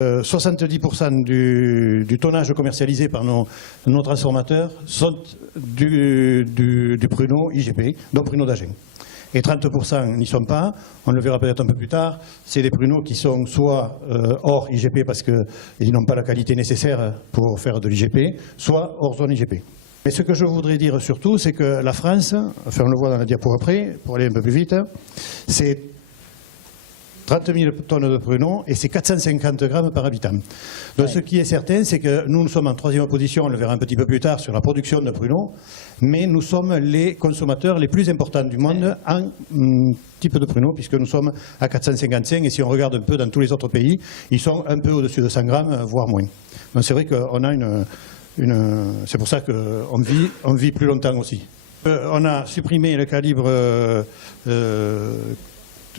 70% du tonnage commercialisé par nos transformateurs sont du pruneau IGP, donc pruneau d'Agen. Et 30% n'y sont pas, on le verra peut-être un peu plus tard, c'est des pruneaux qui sont soit hors IGP parce qu'ils n'ont pas la qualité nécessaire pour faire de l'IGP, soit hors zone IGP. Mais ce que je voudrais dire surtout, c'est que la France, enfin on le voit dans la diapo après, pour aller un peu plus vite, c'est 30 000 tonnes de pruneaux et c'est 450 grammes par habitant. Donc ce qui est certain, c'est que nous sommes en troisième position, on le verra un petit peu plus tard, sur la production de pruneaux, mais nous sommes les consommateurs les plus importants du monde en type de pruneaux, puisque nous sommes à 455, et si on regarde un peu dans tous les autres pays, ils sont un peu au-dessus de 100 grammes, voire moins. Donc c'est vrai qu'on a c'est pour ça qu'on vit plus longtemps aussi. On a supprimé le calibre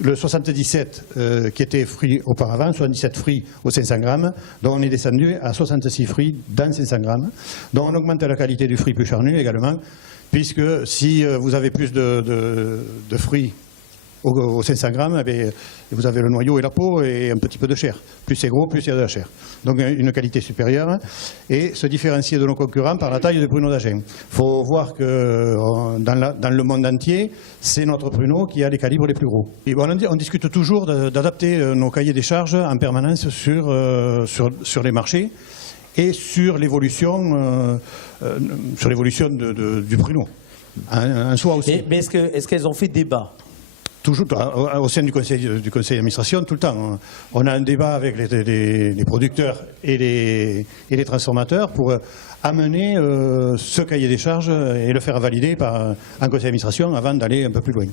le 77 qui était fruit auparavant, 77 fruits aux 500 grammes, donc on est descendu à 66 fruits dans 500 grammes. Donc on augmente la qualité du fruit plus charnu également, puisque si vous avez plus de fruits aux 500 grammes, vous avez le noyau et la peau et un petit peu de chair. Plus c'est gros, plus il y a de la chair. Donc une qualité supérieure et se différencier de nos concurrents par la taille du pruneau d'Agen. Il faut voir que dans le monde entier, c'est notre pruneau qui a les calibres les plus gros. Et on discute toujours d'adapter nos cahiers des charges en permanence sur les marchés et sur l'évolution du pruneau. En soi aussi. Mais est-ce qu'elles ont fait débat ? Toujours, au sein du conseil d'administration, tout le temps. On a un débat avec les producteurs et les transformateurs pour amener ce cahier des charges et le faire valider par un conseil d'administration avant d'aller un peu plus loin.